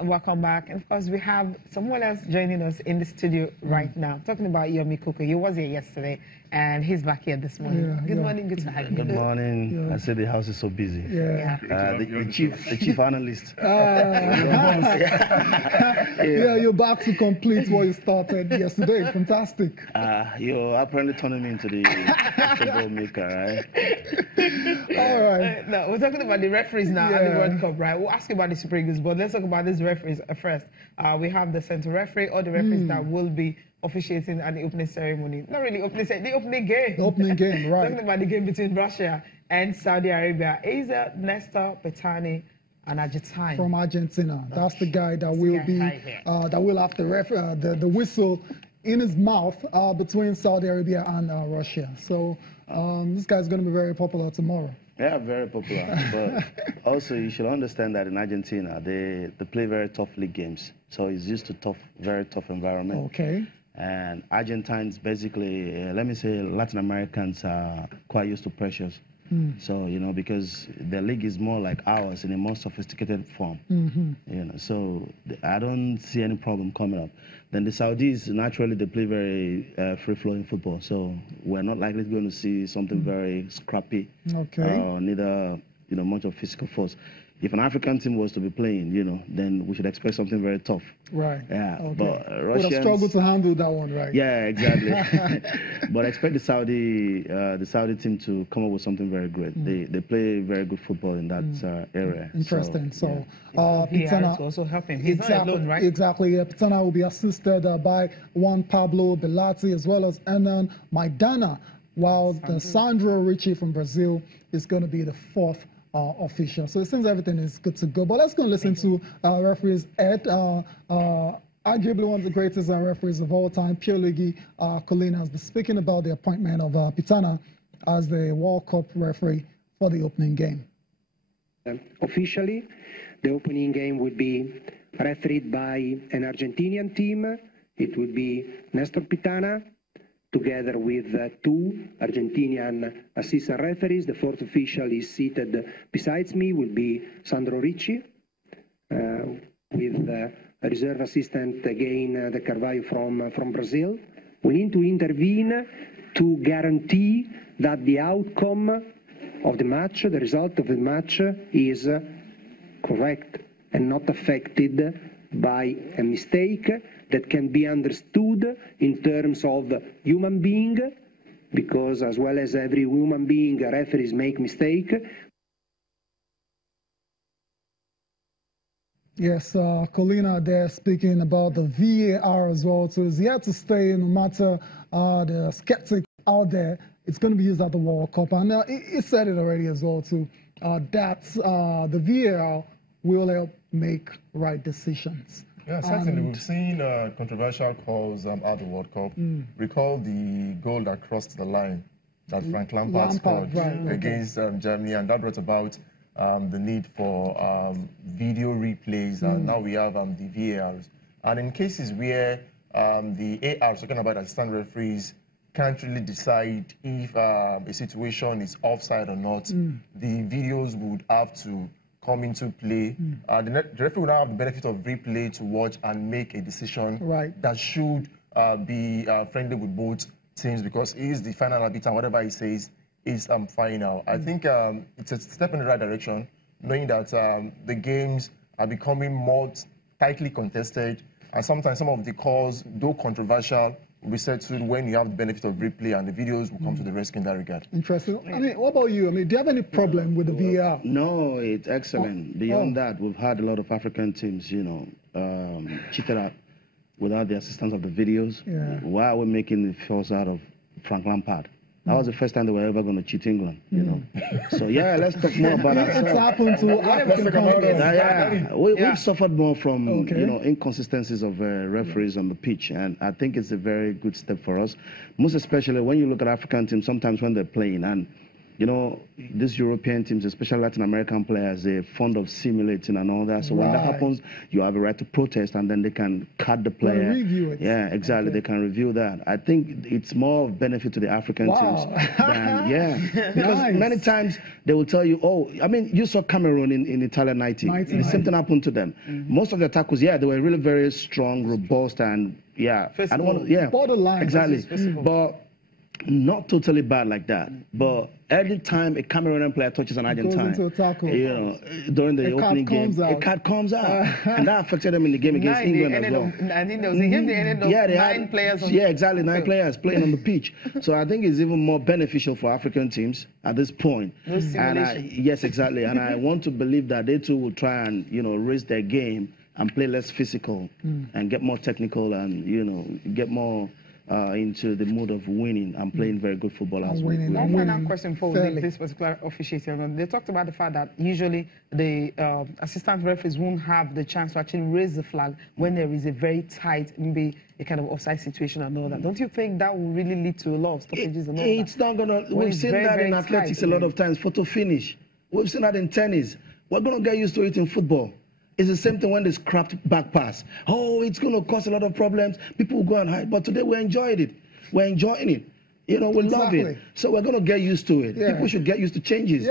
Welcome back. And of course, we have someone else joining us in the studio right now, talking about Yomi Kuku. He was here yesterday, and he's back here this morning. Good morning, good to have you. Good morning. I said the house is so busy. The chief analyst. You're back to complete what you started yesterday. Fantastic. You're apparently turning me into the football maker, right? All right. No, we're talking about the referees now at the World Cup, right? We'll ask you about the Super Eagles, but let's talk about these referees first. We have the central referee, or the referees that will be officiating at the opening ceremony. Not really opening ceremony, the opening game. The opening game, right. Talking about the game between Russia and Saudi Arabia. Is Nestor Pitana and Argentine. From Argentina. That's the guy that will be, that will have the whistle in his mouth between Saudi Arabia and Russia. So this guy's going to be very popular tomorrow. Yeah, very popular. But also, you should understand that in Argentina, they play very tough league games. So he's used to very tough environment. Okay. And Argentines, basically, let me say Latin Americans are quite used to pressures. So, you know, because the league is more like ours in a more sophisticated form. You know, so I don't see any problem coming up. Then the Saudis, naturally, they play very free-flowing football. So we're not likely going to see something very scrappy. Okay. Neither, you know, much of physical force. If an African team was to be playing, you know, then we should expect something very tough. Right. Yeah. Okay. But Russians would have struggled to handle that one, right? Yeah, exactly. But I expect the Saudi team to come up with something very great. They play very good football in that area. Interesting. So, Pitana to also help him. He's not alone, right? Exactly. Pitana will be assisted by Juan Pablo Belatti as well as Hernan Maidana, while the Sandro Ricci from Brazil is going to be the fourth official. So it seems everything is good to go. But let's go and listen to referees Ed, arguably one of the greatest referees of all time, Pierluigi Collina, has been speaking about the appointment of Pitana as the World Cup referee for the opening game. Officially, the opening game would be refereed by an Argentinian team. It would be Nestor Pitana, together with two Argentinian assistant referees. The fourth official is seated besides me, will be Sandro Ricci, with a reserve assistant again, the Carvalho from Brazil. We need to intervene to guarantee that the outcome of the match, the result of the match, is correct and not affected by a mistake that can be understood in terms of human being, because as well as every human being, referees make mistake. Yes, Collina there speaking about the VAR as well. So it's here to stay, no matter the skeptics out there. It's going to be used at the World Cup. And he said it already as well, too, that the VAR will help make right decisions. Yeah, certainly. We've seen controversial calls at the World Cup. Recall the goal that crossed the line that Frank Lampard scored against Germany, and that brought about the need for video replays, and now we have the VARs. And in cases where the ARs, talking about assistant referees, can't really decide if a situation is offside or not, the videos would have to come into play. The referee will now have the benefit of replay to watch and make a decision that should be friendly with both teams, because he is the final arbiter, and whatever he says is final. I think it's a step in the right direction, knowing that the games are becoming more tightly contested, and sometimes some of the calls, though controversial, will be settled when you have the benefit of replay, and the videos will come to the rescue in that regard. Interesting. I mean, what about you? I mean, do you have any problem with the VAR? No, it's excellent. Beyond that, we've had a lot of African teams, you know, cheated out without the assistance of the videos. Why are we making the fuss out of Frank Lampard? That was the first time they were ever going to cheat England, you know. So, yeah, let's talk more about that. It's happened to African countries. We've suffered more from, you know, inconsistencies of referees on the pitch, and I think it's a very good step for us, most especially when you look at African teams, sometimes when they're playing, and you know, these European teams, especially Latin American players, they're fond of simulating and all that. So when that happens, you have a right to protest, and then they can cut the player. Review it. Yeah, exactly. They can review that. I think it's more of benefit to the African teams than, because many times they will tell you, oh, I mean, you saw Cameroon in Italia 90. The same thing happened to them. Most of the tackles, they were really very strong, robust, and borderline. Exactly. But not totally bad like that. But every time a Cameroonian player touches an Argentine, during the opening game, a card comes out. And that affected them in the game against England as well. I think there was a game they ended up 9 players on exactly, 9 players playing on the pitch. So I think it's even more beneficial for African teams at this point. Yes, exactly. And I want to believe that they too will try and, raise their game and play less physical and get more technical and, get more into the mood of winning and playing very good football as well. One final question for this particular officiating. They talked about the fact that usually the assistant referees won't have the chance to actually raise the flag when there is a very tight, maybe a kind of offside situation and all that. Don't you think that will really lead to a lot of stoppages and all that? It's not going to. We've seen that in athletics a lot of times, photo finish. We've seen that in tennis. We're going to get used to it in football. It's the same thing when they scrapped back pass. Oh, it's going to cause a lot of problems. People will go and hide. But today we enjoyed it. We're enjoying it. We love it. So we're going to get used to it. People should get used to changes.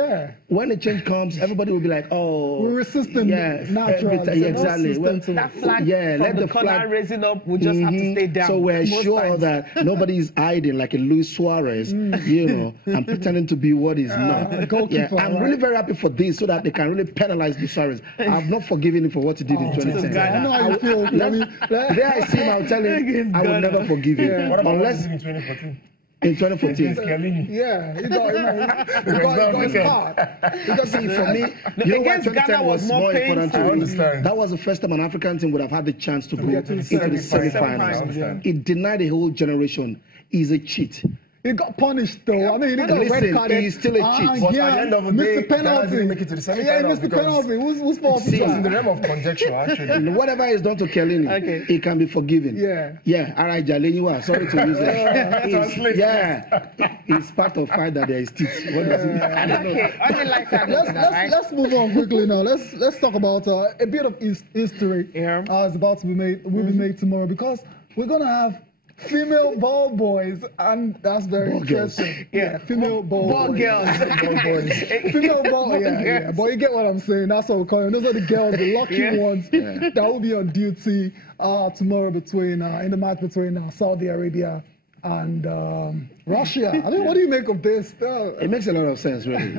When the change comes, everybody will be like, oh. We're resistant naturally. Exactly. That flag from the corner raising up will just have to stay down. So we're sure that nobody is hiding like a Luis Suarez, and pretending to be what is not. Goalkeeper, I'm really very happy for this so that they can really penalize Luis Suarez. I've not forgiven him for what he did in 2010. I know how you feel. There I see him, I'll tell him, I will never forgive him. What about unless in 2014? In 2014. He got his part. Because for me, against Ghana was more important to understand. That was the first time an African team would have had the chance to go into the semi-finals. It denied a whole generation. Is a cheat. He got punished though. I mean, he got red carded. He's still a cheat. But at the end of the day, Ghana didn't make it to the semi-finals. Mr. Penalty. Who's fault is it was in the realm of conjecture, actually. Whatever is done to Kelini, it can be forgiven. All right, Jalenyua, sorry to use that. It's part of fight that there is teeth. What is it? I don't know. Let's move on quickly now. Let's talk about a bit of history. Is about to be made. Will be made tomorrow because we're gonna have female ball boys, and that's very interesting. Female ball girls. Female ball, But you get what I'm saying. That's what we're calling. Those are the girls, the lucky ones that will be on duty tomorrow between in the match between Saudi Arabia and Russia. I mean, what do you make of this? It makes a lot of sense, really.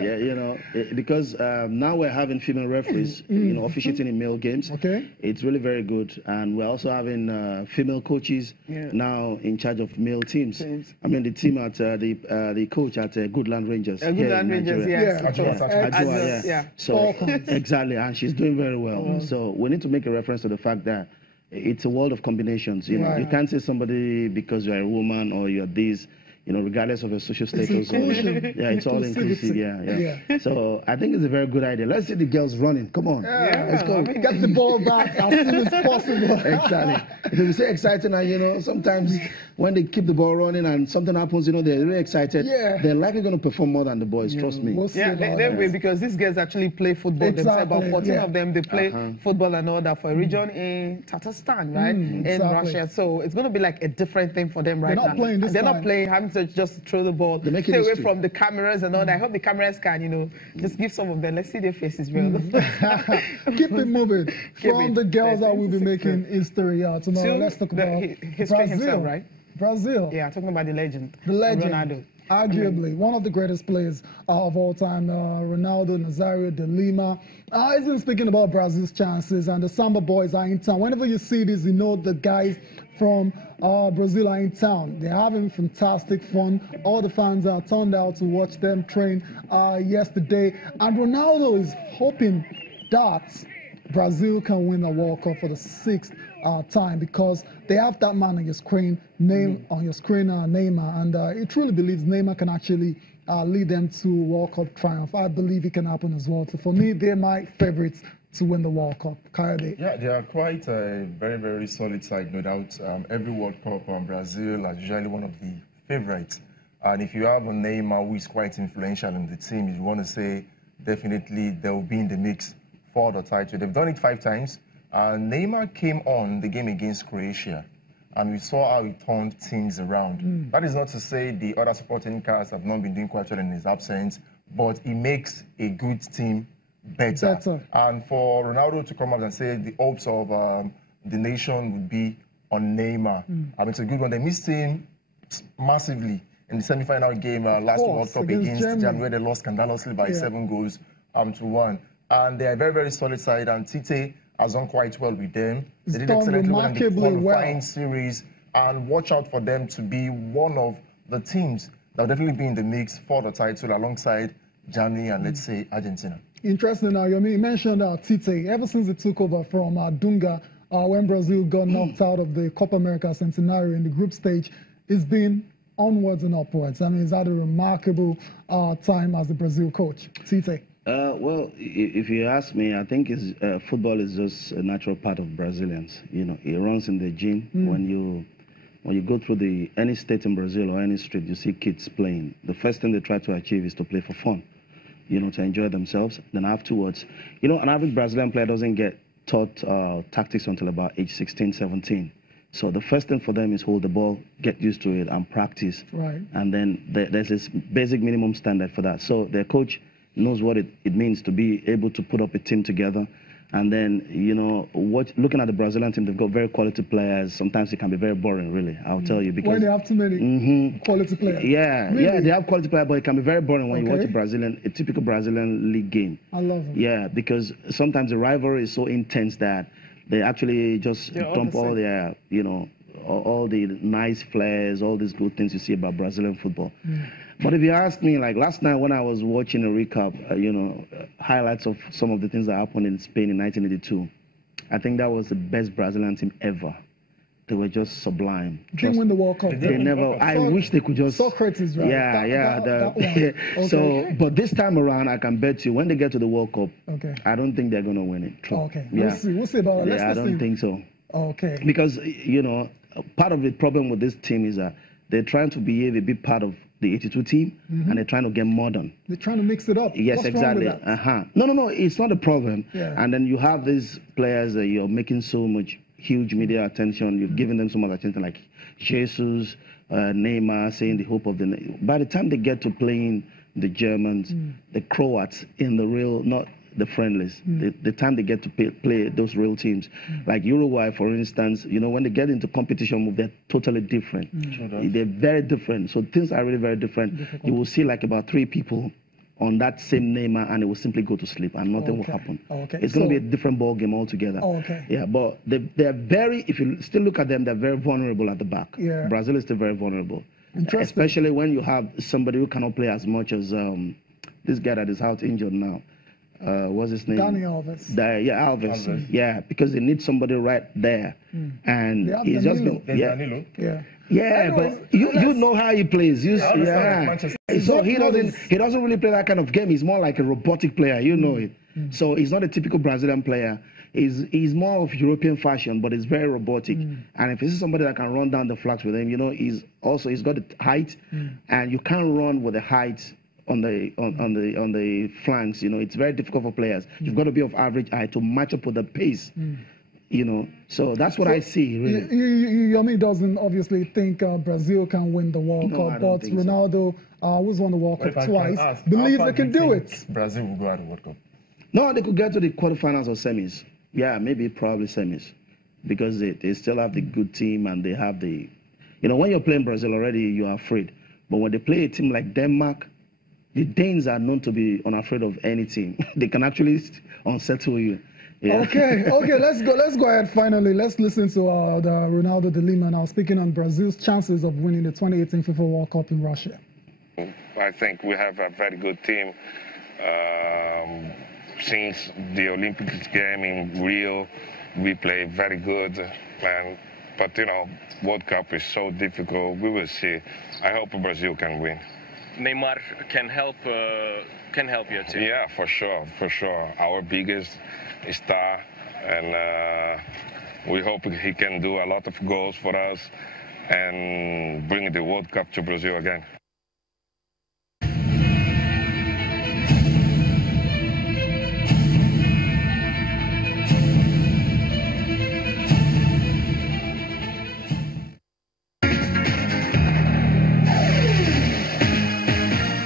Because now we're having female referees, officiating in male games. Okay. It's really very good, and we're also having female coaches now in charge of male teams. I mean, the team at the coach at Goodland Rangers. Goodland Rangers, Ajua. So exactly, and she's doing very well. So we need to make a reference to the fact that it's a world of combinations. You can't say somebody because you're a woman or you're this, regardless of your social status. It's all inclusive. So I think it's a very good idea. Let's see the girls running. Come on. Let's go. Get the ball back as soon as possible. Exactly. It will be so exciting, and sometimes when they keep the ball running and something happens, they're really excited. They're likely going to perform more than the boys. Trust me. They will, because these girls actually play football themselves. About 14 of them, they play football and all that for a region in Tatarstan, right? In Russia. So it's going to be like a different thing for them right now. They're not playing, having to just throw the ball, stay away from the cameras and all that. I hope the cameras can, just give some of them. Let's see their faces, real. Keep it moving. From the girls that will be making history tomorrow, let's talk about history himself, right? Brazil. Yeah, talking about the legend. The legend. Ronaldo. Arguably one of the greatest players of all time, Ronaldo Nazario de Lima. He's been speaking about Brazil's chances, and the Samba boys are in town. Whenever you see this, you know the guys from Brazil are in town. They're having fantastic fun. All the fans are turned out to watch them train yesterday. And Ronaldo is hoping that Brazil can win the World Cup for the 6th time, because they have that man on your screen, Neymar, and he truly believes Neymar can actually lead them to World Cup triumph. I believe it can happen as well. So for me, they're my favorites to win the World Cup. Kayode. Yeah, they are quite a very, very solid side, no doubt. Every World Cup, Brazil are usually one of the favorites And if you have a Neymar who is quite influential in the team, you want to say definitely they'll be in the mix for the title. They've done it 5 times. Neymar came on the game against Croatia, and we saw how he turned things around. That is not to say the other supporting cast have not been doing quite well in his absence, but he makes a good team better. And for Ronaldo to come out and say the hopes of the nation would be on Neymar, I mean, it's a good one. They missed him massively in the semi-final game last World Cup against Germany, where they lost scandalously by 7 goals to 1. And they are a very, very solid side, and Tite has done quite well with them. They did excellently well in the qualifying series, and watch out for them to be one of the teams that will definitely be in the mix for the title alongside Germany and, let's say, Argentina. Interesting. Now, you mentioned Tite. Ever since he took over from Dunga, when Brazil got knocked out of the Copa America Centenario in the group stage, it's been onwards and upwards. I mean, he's had a remarkable time as the Brazil coach. Tite. Well, if you ask me, I think football is just a natural part of Brazilians. You know, it runs in the gene. When you go through any state in Brazil or any street, you see kids playing. The first thing they try to achieve is to play for fun, you know, to enjoy themselves. Then afterwards, you know, an average Brazilian player doesn't get taught tactics until about age 16, 17. So the first thing for them is hold the ball, get used to it, and practice. Right. And then there's this basic minimum standard for that. So their coach knows what it means to be able to put up a team together. And then, you know, looking at the Brazilian team, they've got very quality players. Sometimes it can be very boring, really, I'll tell you. Because when they have too many quality players. Yeah, really? Yeah, they have quality players, but it can be very boring when you watch a typical Brazilian league game. I love it. Yeah, because sometimes the rivalry is so intense that they actually just dump all their, you know, all the nice flares, all these good things you see about Brazilian football. But if you ask me, like last night when I was watching a recap, you know, highlights of some of the things that happened in Spain in 1982, I think that was the best Brazilian team ever. They were just sublime. Didn't win the World Cup. They never. I wish they could just. Socrates, right? Yeah, that one. Okay. So, but this time around, I can bet you when they get to the World Cup, I don't think they're going to win it. True. Okay. Yeah. We'll see about that. I don't think so. Okay. Because, you know, part of the problem with this team is that they're trying to behave a bit part of the 82 team, and they're trying to get modern. They're trying to mix it up. Yes, What's exactly. wrong with that? No, it's not a problem. Yeah. And then you have these players that you're making so much huge media attention. You're giving them so much attention, like Jesus, Neymar, saying the hope of the. By the time they get to playing the Germans, the Croats in the real, not the friendlies, the time they get to play those real teams, like Uruguay, for instance, you know, when they get into competition mode, they're totally different. They're very different. So things are really very different. You will see like about 3 people on that same Neymar, and it will simply go to sleep, and nothing will happen. It's going to be a different ball game altogether. Yeah, but they're very. If you still look at them, they're very vulnerable at the back. Yeah. Brazil is still very vulnerable, especially when you have somebody who cannot play as much as this guy that is out injured now. What's his name? Dani Alves. Alves. Yeah, because they need somebody right there, and he's just been. Yeah, but you know how he plays. So he doesn't really play that kind of game. He's more like a robotic player. You know it. So he's not a typical Brazilian player. He's more of European fashion, but he's very robotic. And if you see somebody that can run down the flanks with him, you know, he's got the height, and you can't run with the height on the flanks. You know, it's very difficult for players. You've got to be of average height to match up with the pace. You know, so that's what I see. Really. Yomi doesn't obviously think Brazil can win the World Cup, but Ronaldo, who's won the World Cup twice, believes they can do it. Brazil will go at the World Cup. No, they could get to the quarterfinals or semis. Yeah, maybe probably semis, because they still have the good team, and they have the, you know, when you're playing Brazil already, you are afraid. But when they play a team like Denmark, the Danes are known to be unafraid of any team. They can actually unsettle you. Yeah. Okay, let's go ahead finally. Let's listen to the Ronaldo dilemma now, speaking on Brazil's chances of winning the 2018 FIFA World Cup in Russia. I think we have a very good team. Since the Olympics game in Rio, we play very good. But, you know, World Cup is so difficult. We will see. I hope Brazil can win. Neymar can help your team. Yeah, for sure. Our biggest star, and we hope he can do a lot of goals for us and bring the World Cup to Brazil again.